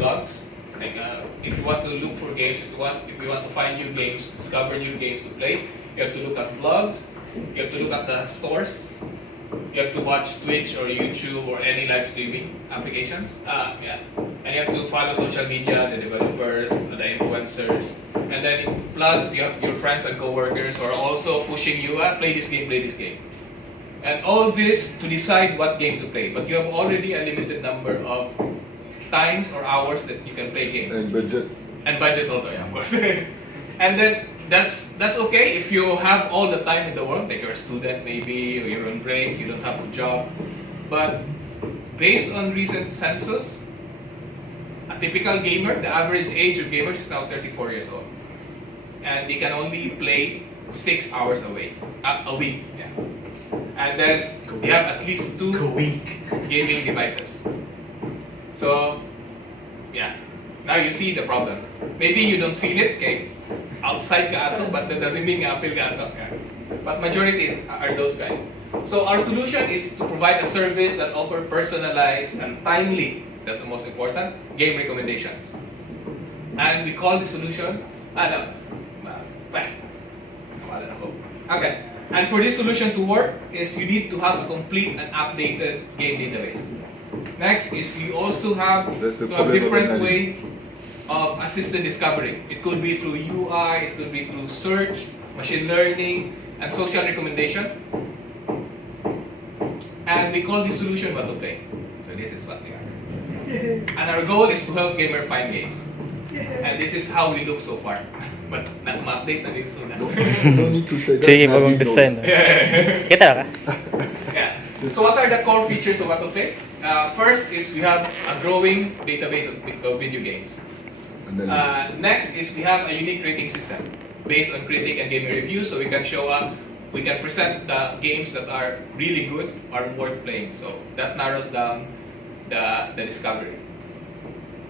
blogs. Like if you want to look for games, if you want to find new games, discover new games to play, you have to look at blogs. You have to look at the source. You have to watch Twitch or YouTube or any live streaming applications. And you have to follow social media, the developers, the influencers, and then plus you have your friends and coworkers who are also pushing you, play this game. And all this to decide what game to play. But you have already a limited number of times or hours that you can play games. And budget. And budget also, yeah, of course. And then that's okay if you have all the time in the world, like you're a student maybe, or you're on break, you don't have a job. But based on recent census, a typical gamer, the average age of gamers is now 34 years old. And they can only play 6 hours a week. Yeah. And then they have at least 2 gaming devices. So, yeah. Now you see the problem. Maybe you don't feel it, okay? Outside ka ato, but that doesn't mean apil ka ato. Yeah. But majority are those guys. So our solution is to provide a service that offers personalized and timely, that's the most important, game recommendations. And we call the solution, okay. And for this solution to work, is you need to have a complete and updated game database. Next is you also have to have different way of assisted discovery. It could be through UI, it could be through search, machine learning, and social recommendation. And we call this solution whatoplay. So this is what we are. And our goal is to help gamers find games. And this is how we look so far. But ma-update na this soon. No need to say that. Sige, mag-design. Kita ka? Yeah. So what are the core features of whatoplay? First is we have a growing database of video games. Next is we have a unique rating system based on critic and gamer reviews, so we can we can present the games that are really good or worth playing. So that narrows down the discovery.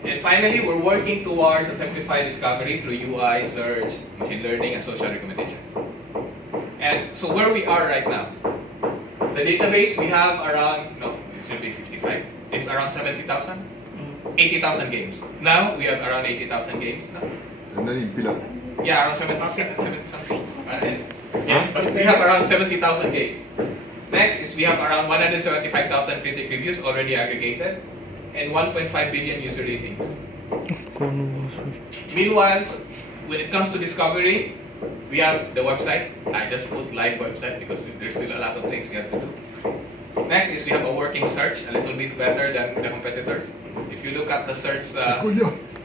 And finally, we're working towards a simplified discovery through UI, search, machine learning, and social recommendations. And so where we are right now, the database we have around, it should be 55. It's around 70,000, 80,000 games. Now we have around 80,000 games now. And then you fill up. Yeah, around 70 something. But we have around 70,000 games. Next is we have around 175,000 critic reviews already aggregated, and 1.5 billion user ratings. Meanwhile, when it comes to discovery, we have the website. I just put live website because there's still a lot of things we have to do. Next is we have a working search, a little bit better than the competitors. If you look at the search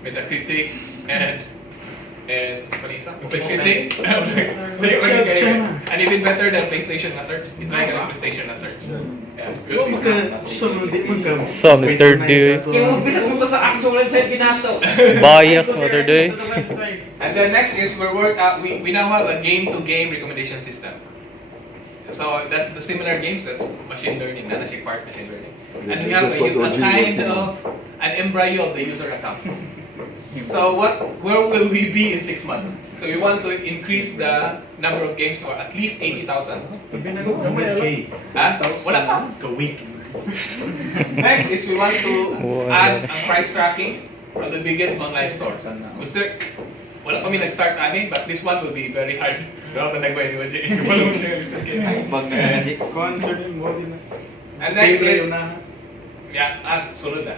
with the critic and OpenCritic, and even better than PlayStation na search. Try ka ng PlayStation na search. So, Mr. D. Bias, Mr. D. And then next is we now have a game-to-game recommendation system. So that's the similar games, that's machine learning, not actually part machine learning. And we have a kind of an embryo of the user account. So where will we be in 6 months? So we want to increase the number of games to at least 80,000. Wala pa. Next is we want to add a price tracking for the biggest online stores. Wala kami nag-start ani, but this one will be very hard. And next is, sunod na.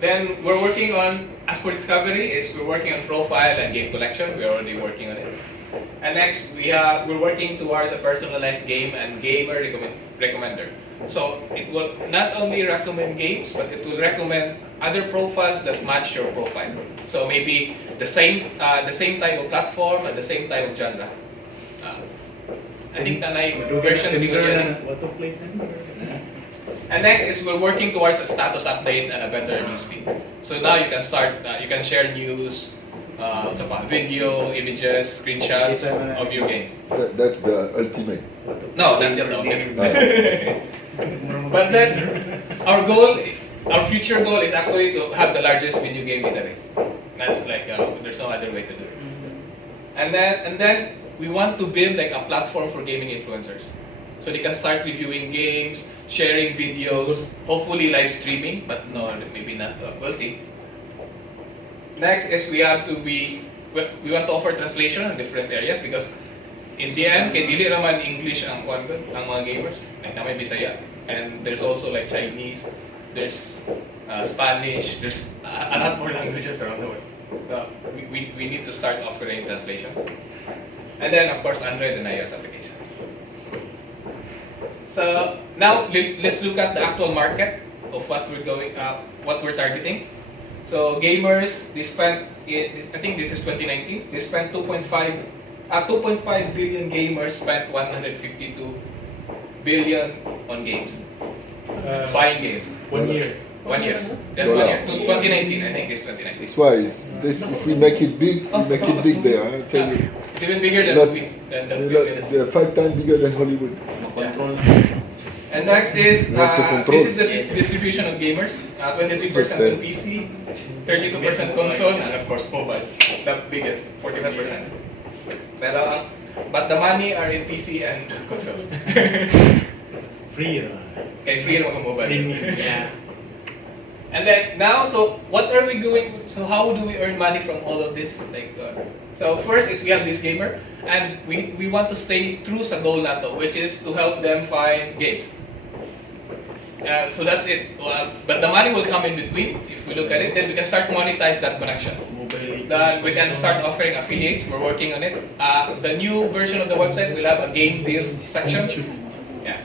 Then we're working on, as for discovery, we're working on profile and game collection. We're already working on it. And next, we're working towards a personalized game and gamer recommender. So it will not only recommend games, but it will recommend other profiles that match your profile. So maybe the same type of platform and the same type of genre. I think nanay versions siguro. And next is we're working towards a status update and a better news feed. So now you can start, you can share news, video, images, screenshots of your games. That's the ultimate. No, not yet. Okay. But then our future goal is actually to have the largest video game database. That's like there's no other way to do it. And then we want to build like a platform for gaming influencers. So they can start reviewing games, sharing videos, hopefully live streaming, but no, maybe not. We'll see. Next is we want to offer translation in different areas because in the end, kay dili naman English ang kuan ko, ang mga gamers. Like na may Bisaya, and there's also like Chinese, there's Spanish, there's a lot more languages around the world. So we need to start offering translations, and then of course Android and iOS applications. So now let's look at the actual market of what we're targeting. So gamers, they spent, I think this is 2019, they spent 2.5 billion gamers spent 152 billion on games. Buying games. 1 year. 1 year. That's 1 year. 2019, I think it's 2019. That's why if we make it big, we make it big there. I tell you. It's even bigger than Not- movies. Than They're 5 times bigger than Hollywood. Control. And next is, You have to control. this is the distribution of gamers. 23% on PC, 32% console, and of course mobile. The biggest, 45%. But the money are in PC and console. Free. Okay, free naman ang mobile. Free. Yeah. And then now, so what are we doing? So how do we earn money from all of this? So first is we have this gamer, and we want to stay true sa goal nato, which is to help them find games. So that's it. But the money will come in between. If we look at it, then we can start monetize that connection. Then we can start offering affiliates. We're working on it. The new version of the website will have a game deals section. Yeah.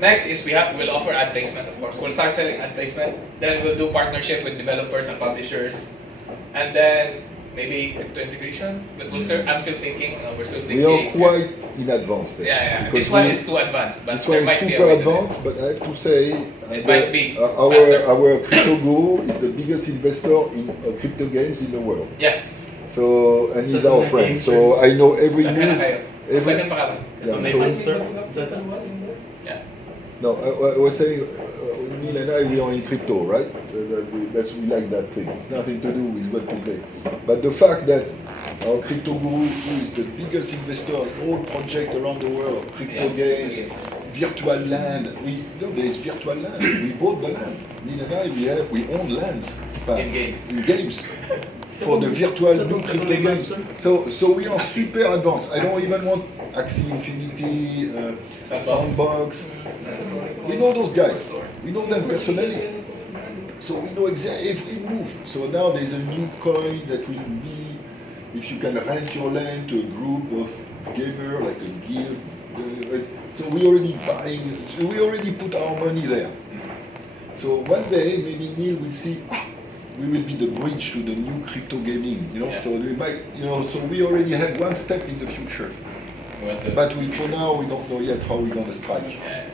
Next is we'll offer ad placement, of course. We'll start selling ad placement. Then we'll do partnership with developers and publishers. And then maybe into integration. But I'm still thinking. We're still thinking. We are quite in advance there. Yeah. Because This one is too advanced, but This there one might is be a super way to do it. advanced, but I have to say, It might be faster. our crypto guru is the biggest investor in crypto games in the world. Yeah. So, and he's So our the friend. games So I know every Nagkana move. kayo. Every, Second pa ka ba? yeah, May so, monster. Yeah. no, I was saying, Neil and I, we are in crypto, right? That's we like that thing. It's nothing to do with what to play. But the fact that our crypto guru, who is the biggest investor in all projects around the world, crypto games, virtual land. There is virtual land. We bought the land. Neil and I, we own lands In games. in games for the virtual new crypto games. So we are super advanced. I don't even want Axie Infinity, Sandbox. We know those guys. We know them personally. So we know exactly every move. So now there's a new coin that will be, if you can rent your land to a group of gamer, like a guild. So we already put our money there. So one day maybe Neil will see, we will be the bridge to the new crypto gaming, Yeah. So we might, so we already have one step in the future. But for now we don't know yet how we're going to strike. Yeah.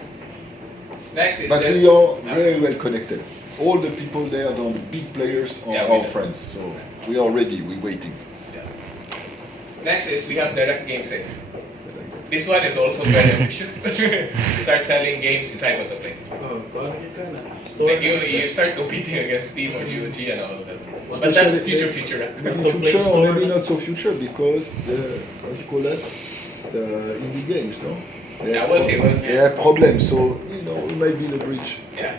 Next is But the- we are very well connected. All the people there, the big players, are Yeah, we our know. friends. So we are ready. We're waiting. Yeah. Next is we have direct game sales. This one is also very ambitious. You start selling games inside whatoplay. Like you start competing against Steam or GOG and all of that. But that's future. Maybe future or maybe not so future because what you call that? The indie games, no? Yeah, we'll see. They have problems, so it might be the bridge. Yeah.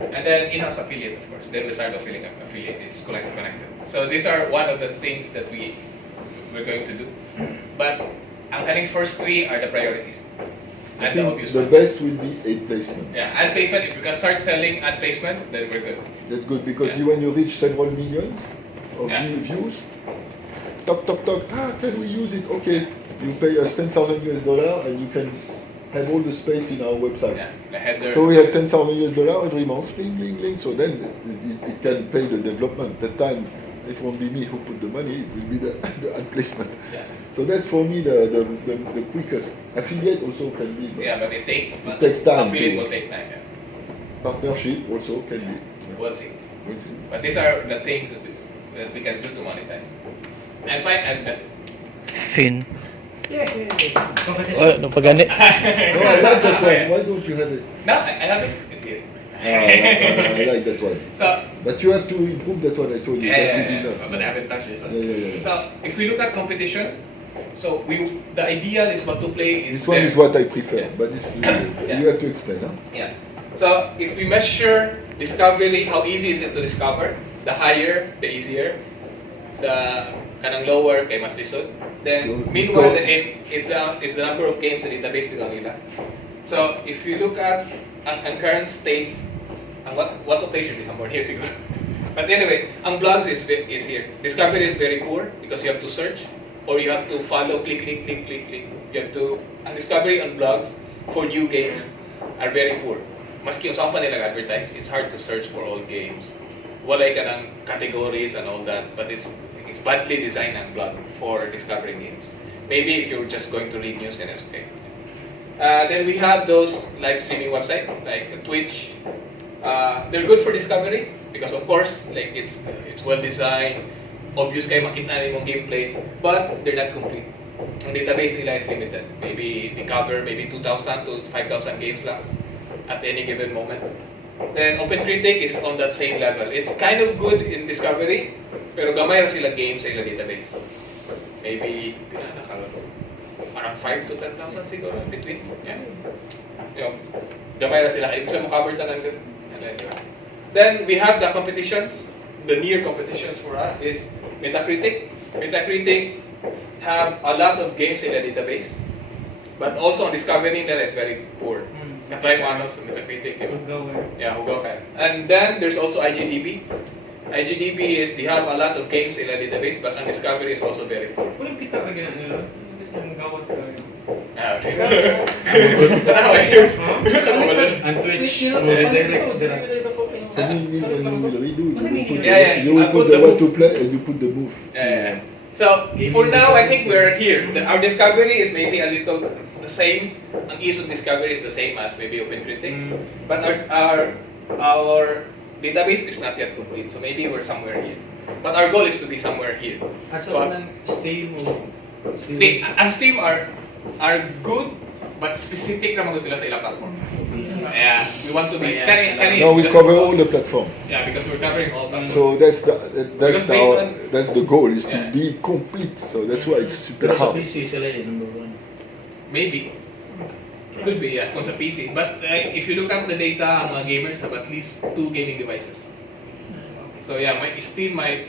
And then in-house affiliate, of course. Then we start affiliate. It's connected. So these are one of the things that we're going to do. But ang kaning first three are the priorities. I And the think obvious the one. best will be ad placement. Yeah, ad placement. If you can start selling ad placement, then we're good. That's good because Yeah. when you reach several millions of Yeah. views, talk. Can we use it? Okay, you pay us $10,000 and you can have all the space in our website. Yeah, the header. So we have $10,000 every month, bling. So then it can pay the development. That time it won't be me who put the money; it will be the ad placement. Yeah. So that's for me the quickest. Affiliate also can be. Yeah, but it takes time Affiliate to- will take time. Yeah. Partnership also can be. We'll see. We'll see. But these are the things that we can do to monetize. And fine, and that's it. Fin. Oh, napagani. No, I like that one. Why don't you have it? No, I have it. It's here. I like that one. So, But you have to improve that one I told you. That you did not. but I haven't touched this one. Yeah. So, if we look at competition, so the ideal is whatoplay is This one there. is what I prefer, Yeah. but this Yeah. you have to explain. Huh? Yeah. So if we measure discovery, how easy is it to discover? The higher, the easier. the kanang lower kay mas lisod. Then meanwhile the end is the number of games sa database nila. So if you look at ang current state, ang what to play should be somewhere here siguro. But anyway, ang blogs is here. Discovery is very poor because you have to search or you have to follow, click. You have to, ang discovery on blogs for new games are very poor. Maski yung saan pa nilang advertise, it's hard to search for all games. Walay ka ng categories and all that, but it's badly designed ang blog for discovering games. Maybe if you're just going to read news, then it's okay. Then we have those live streaming websites like Twitch. They're good for discovery because of course like it's well designed, obvious kayo makita mong gameplay, but they're not complete. Ang database nila is limited. Maybe they cover maybe 2,000 to 5,000 games lang at any given moment. Then OpenCritic is on that same level. It's kind of good in discovery, pero gamay ra sila games sa ilang database. Maybe around 5 to 10,000 siguro between. Yeah. Yung gamay ra sila. Ibig sabihin mo cover tanan good. Then we have the competitions. The near competitions for us is Metacritic. Metacritic have a lot of games in the database, but also on discovery nila is very poor. Katry mo ano sa Metacritic, di ba? Yeah, hugaw ka. And then there's also IGDB. IGDB is they have a lot of games in the database, but on discovery is also very poor. Walang kita ka ganyan nila. Ang gawas ka. Ah, okay. Sana ako yun. Ang Twitch, direct. So we will redo it. Yeah. You will put the whatoplay and you put the move. Yeah. So for now, I think we're here. Our discovery is maybe a little the same. Ang ease of discovery is the same as maybe OpenCritic, but our database is not yet complete. So maybe we're somewhere here. But our goal is to be somewhere here. Asa ka ng stay mo? Ang Steam are good, but specific naman sila sa ilang platform. Yeah, we want to be. Now we cover all the platform. Yeah, because we're covering all platforms. So that's the goal is to Yeah. be complete. So that's why it's super Pero sa hard. PC sila number 1. Maybe. Could be, yeah, kung sa PC. But if you look at the data, ang mga gamers have at least 2 gaming devices. So yeah, Steam might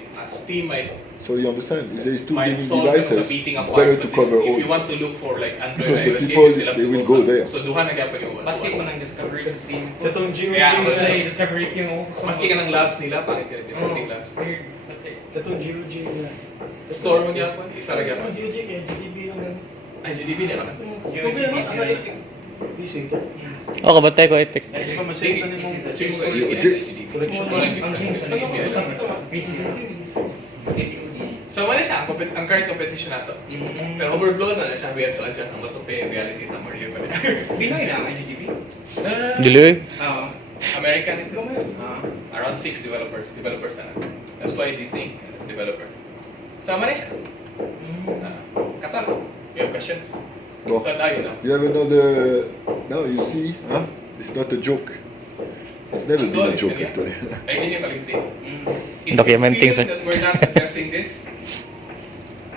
So you understand? If there is 2 might gaming solve devices, sa PC it's nga better part, to but cover if all. you want to look for like Android, Because the iOS people, games, sila they will po go sa- there. So duha na gyapon yung Bakit mo nang discovery sa Steam? Itong GOG Yeah, mo but- na Discovery King ako. Maski ka ng labs nila, pangit ka rin, kasi labs. Weird. Itong GOG na. Store mo gyapon, isa ra gyapon. GOG kaya GDB lang. Ay, GDB na naman. GOG PC ito. O, kabatay ko epic. Di ba masave na nimo? Choose ko GDB. GDB. Collection. Walang Ang difference. King sa PC. So wala siya, ang current competition na to. Pero overblown na siya, we have to adjust ang what to pay reality somewhere here. Pinoy lang ang GDB. Dili. Oo. American is Ah. around 6 developers na lang. That's why they think developer. So wala siya. Katal, you have questions? Well, So tayo na. you have another. Now you see, huh? It's not a joke. It's never been a joke actually. Ay, hindi niyo kalimtin. If Documenting, you feel sir. that we're not addressing this,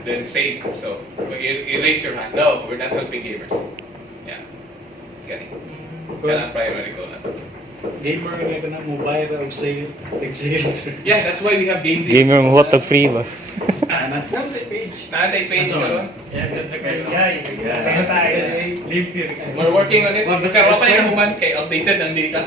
then say so. Erase your hand. No, we're not helping gamers. Yeah. Galing. Kailangan primary goal na to. Gamer nga ka na mobile ra og sale. Exile. Yeah, that's why we have game days. Gamer mo what free ba? Naantay page ka ron. Live here. We're working on it. Pero okay na human kay outdated ang data.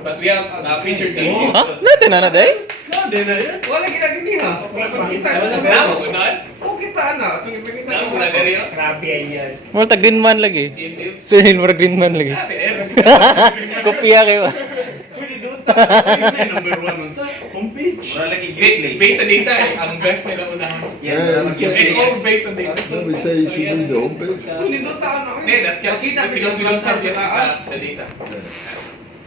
But we have featured game. Ha? Natin na day? Di na yan. Wala ginagini ha. Wala kita. Namo na. Oh, kita na. Itong ipakita. Namo na dere yo. Grabe yan. Mo ta green man lagi. Game deals. Sir, mo green man lagi. Kopya kayo. Pwede doon. Number 1 man to. Homepage. Wala lagi great. Based sa data eh. Ang best nila unahan. Yeah, It's all based on data. No, we say it should be the homepage. Pwede doon taon ako. Hindi, that can't. Makita Because we don't have yet the data.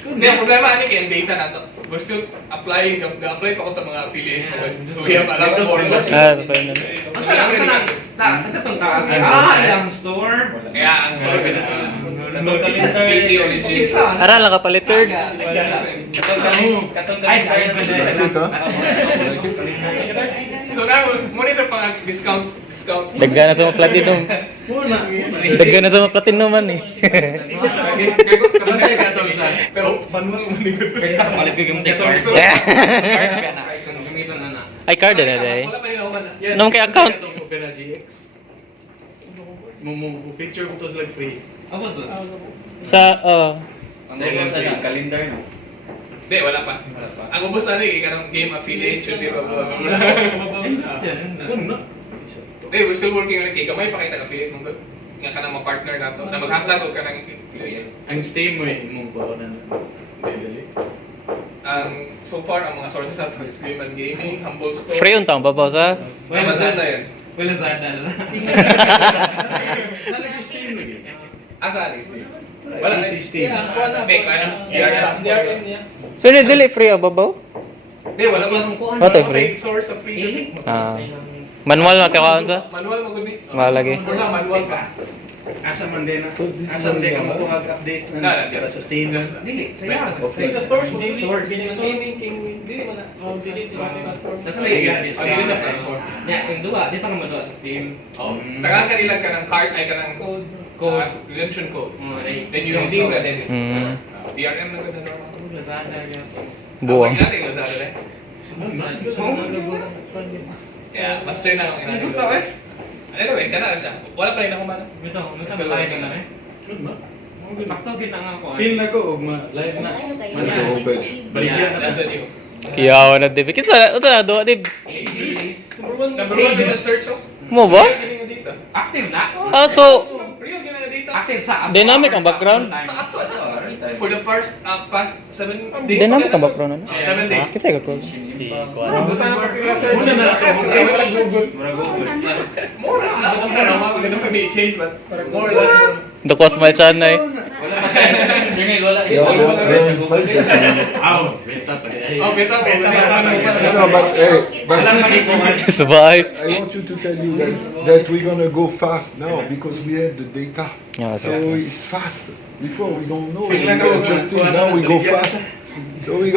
Hindi, ang problema ano kaya ang data na to. We're still applying, nag-apply pa ako sa mga affiliate mo. So we have a lot of more sources. Ah, okay na. Ang sarang. Sa itong taas. Ilang store. Kaya ang store ka na. PC origin. Ara lang kapalit third. Ay, sorry. Like it, huh? So now, muna sa pang discount. Daghan na sa mga platinum. Daghan na sa mga platinum man eh. Kabantay ka to isa. Pero manual mo ni. Palit ko yung Ito, detor. so, Yeah. Gamitan na na. Ay, card na day. Wala pa rin ako man. Nung kay account. Itong Opera GX. Feature ko to sila free. Abos doon. Sa, Ang ubos na calendar no. Hindi, wala pa. Ang ubos na rin, ikanong game affiliation, di ba? Hindi, we're still working on it. Kamay pakita ang affiliate mo doon. Nga ka nang ma-partner na to. Na maghatag o ka nang... Ang stay mo mong bawa na dili. So far, ang mga sources nato is Game and Gaming, Humble Store. free untang babaw sa. Amazon na yun. Wala sa na. Talaga stay mo yun. Asa ni Steve? Wala na Stay. Make, So, ni dili free ang babaw? Hindi, wala pa. What type free? Source of free. Manual na kakaon sa? Manual mo guni. Malagi. For now, manual pa. Asa man din na. So, this is Asa man din ka only makuha sa update No, no, para sa stay na. Dili, saya. Okay. Sa stores mo, stores. Gaming, dili mo na. Nasa lagi yan. Dili sa platform. Ya, yung dua, dito ka madua sa Steam. Oh, tagaan ka nila ka ng card ay ka ng code. Redemption code. Then you Steam na din. DRM na ganda normal. Lazada yan. Buwang. Natin Lazada rin. Yeah, master na ako ginagawa. Anyway, kana siya. Wala pa rin ako mana. Ito tayo ka lang eh. Good ma. Sakto kita nga ako. Feel na ko og live na. Let's go home bench. Baligyan na Nasa iyo. Kiyaw na dib. Kinsa unsa na do dib? Number one, just search oh. Mo ba? Active na? Ah, so Real gina data. Active sa dynamic ang background? Sa ato. For the past 7 days. Dynamic ang background ano? 7 days. Kinsa ka ko? Muna na ito. More na. I don't know. We're gonna may change, but more or less. Dukos may chanay. Sige nga, wala. Aw, beta pa rin. Oh, beta. No, but hey, Subay. I want you to tell you that we're gonna go fast now because we have the data. Yeah, So it's fast. Before we don't know. Feel We like were we're adjusting. going Now we go to fast. So it's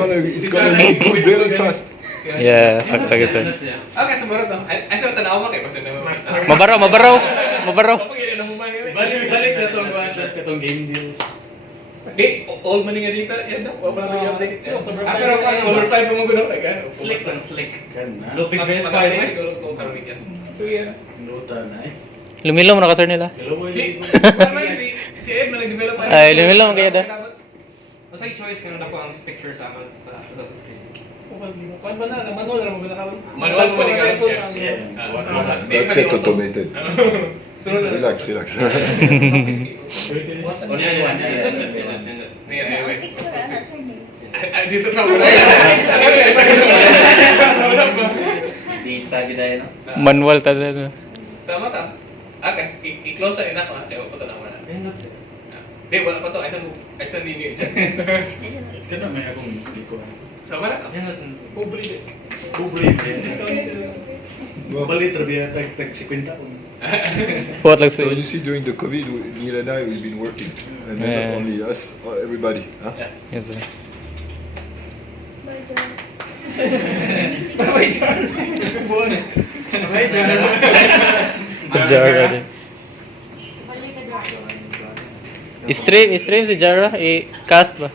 gonna move very fast. Yeah, sakta gid sir. Okay, sa baro to. Ay, sa tanaw mo kay kasi naman. Mabaraw. Balik na to ang shot katong game deals. Di, old man nga dito. Yan na. Wala na update. Pero over 5 mo guno like ano. Slick lang, slick. Kana. Lupig best Matapos five. siguro ko karon weekend. So yeah. Nota na eh. Lumilom na ka sir nila. Hello boy. Di, si Ed man nag-develop. Ay, lumilom kaya da. Masay choice ka na ako ang picture sa amin sa screen. Manual mo ni ka. That's it, automated. Relax. Dito na mo. Dita gid ay no. Manual ta na. Sama ta. Okay, i-close na ako. Ewan ko to na muna. Di, wala pa to. Ay sa ninyo dyan. Kana may akong liko. Sama na ka. Pobre din. Kubre. Balit rabiya tag 50 ko. What lang So sir? you see, during the COVID, Neil and I, we've been working, and then Yeah. not only us, everybody. Huh? Yes sir. Bye, John. Bye, John. Jara din. Stream si Jara, i-cast ba?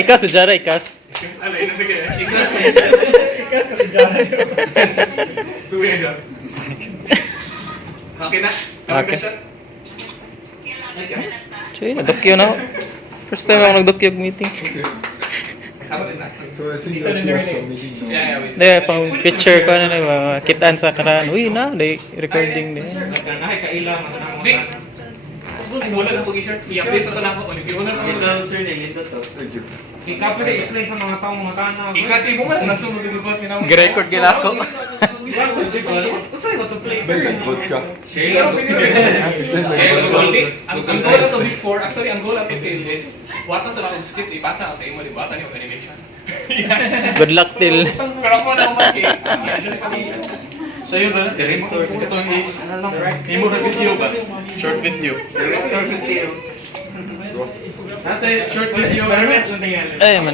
Ika si Jara, i-cast. Ano, yun na sige. Ikas na John. Tuwi na John. Okay na? Okay. Choy, nadokyo na ako. First time ako nagdokyo meeting. Sama din na. So I think we have to have some meeting now. Yeah, wait. Dahil pang picture ko na kitaan sa karaan. Uy na, day recording din. Nagkanahay kaila mga Di. Wala na po i-shirt. I-update na to na ako. Wala na po. sir nilito to. Thank you. Ikaw pwede explain sa mga tao mga kana. Ikati mo man. Nasunod din po. G-record gila ako. Unsa imo to play? Smell like vodka. Pero pwede rin. Ang goal to before, actually, ang goal ato till is, wata to lang ang script, ipasa ako sa imo, di ba? Tani yung animation. Good luck till. Pero ako na umang i-adjust kami. Sa'yo na, director. Katong imo na video ba? Short video. Director video. Go. Nasa short video. Ay man.